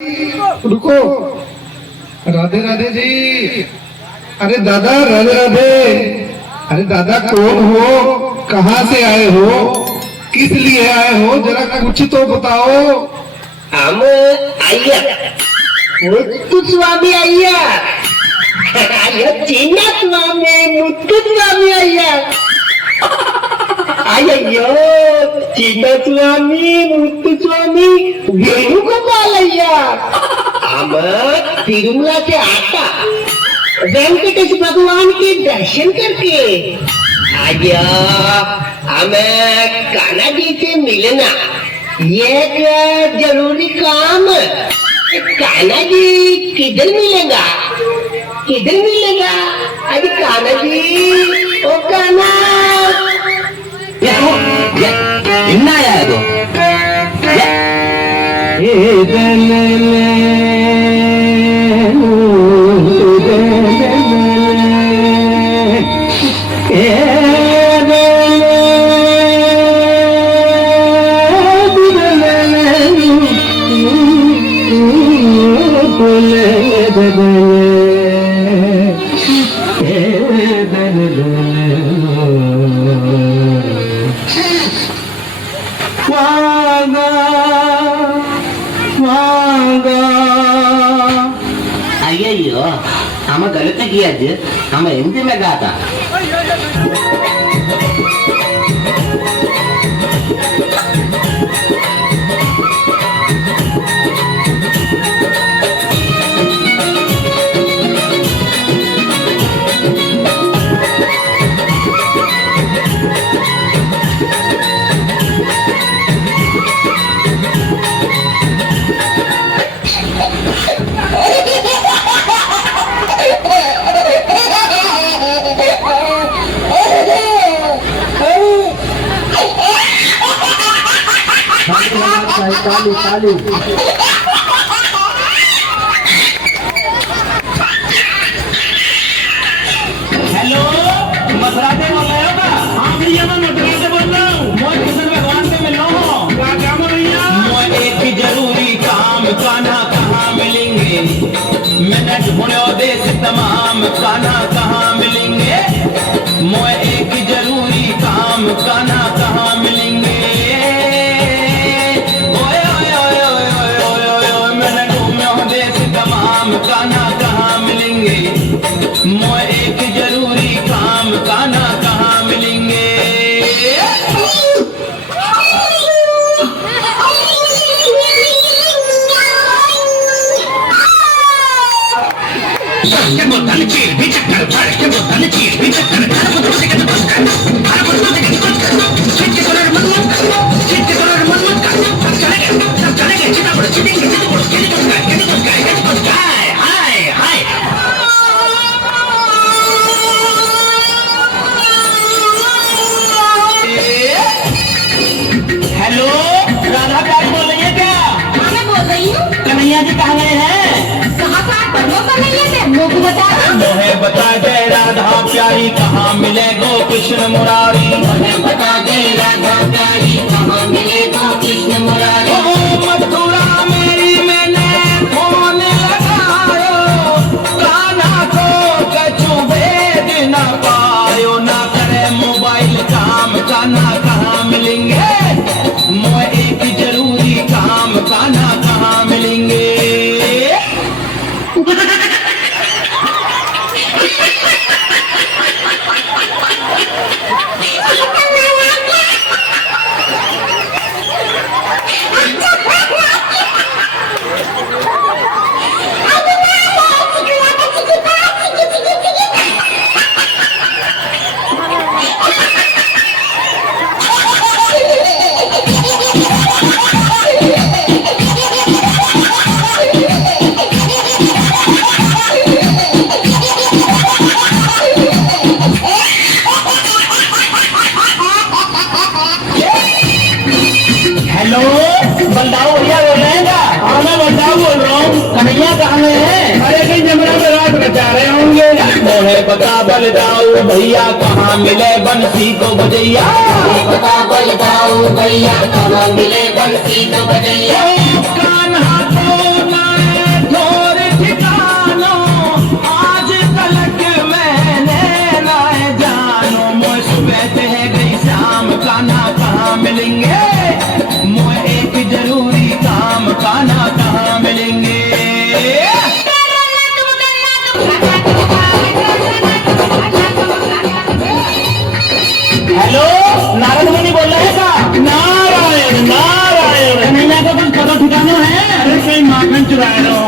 रुको। राधे राधे जी। अरे दादा राधे राधे। अरे दादा कौन हो, कहाँ से आए हो, किस लिए आए हो, जरा कुछ तो बताओ। हम अय्या मुत्तु स्वामी अय्या चिन्ना स्वामी मुत्तु स्वामी अय्या अय्यो चिन्ना स्वामी मुत्तु स्वामी वेणुगोपाल अय्या हम तिरुमला से आता वेंकटेश भगवान के दर्शन करके आया। हमें कान्हा जी से मिलना ये जरूरी काम। कान्हा जी किधर मिलेगा, किधर मिलेगा? अरे कान्हा जी, ओ कान्हा इन्ना आया है तो अय्यो हम गलत किया हम हिंदी में गाता। चालू चालू। हेलो मथुरा से बोल रहे हो का? हाँ भैया मैं मथुरा से बोल रहा हूँ। मैं कृष्ण भगवान से मिल रहा हूँ। क्या काम है भैया? मैं एक जरूरी काम, कान्हा कहाँ मिलेंगे? मैंने ढूंढो देश तमाम, कान्हा कहाँ मिलेंगे? मैं एक जरूरी काम, कान्हा कहाँ मिलेंगे? ओए ओए ओए ओए ओए ओए ओए ओए मैंने ढूंढो देश तमाम, कान्हा कहाँ मिलेंगे? मैं एक जरूरी काम, कान्हा कहाँ मिलेंगे? हेलो राधा प्यार बोल रही है क्या? हाँ मैं बोल रही हूँ। कन्हैया जी कहाँ गए हैं? कहाँ का पढ़ो कर रही है मैं मुझे बता दो। मोहे बता दे राधा प्यारी कहाँ मिले गो कृष्ण मुरारी? मुझे बता दे राधा प्यारी कहाँ मिले गो कृष्ण मुरारी? ओ मथुरा मेरी मैंने फोन लगायो, कान्हा को कछु भेद न पायो, ना करे मोबाइल काम, कान्हा कहाँ मिलेंगे? मैं एक जरूरी काम, कान्हा कहाँ मिलेंगे? हेलो बंदाऊ भैया बोल रहे हैं क्या? हाँ मैं बंदाऊ बोल रहा हूँ। कन्हैया कहाँ गए हैं? अरे कहीं जमुना में रात बचा रहे होंगे। मोहे बता बलदाऊ भैया कहाँ मिले बंसी को बजैया? बता बलदाऊ भैया कहाँ मिले बंसी तो बजैया? कान्हा को ना हेलो, नारद मुनि बोल रहे हैं का? नारायण नारायण, नहीं का कुछ पता ठिकाना है? अरे कहीं माखन चुराए रहो।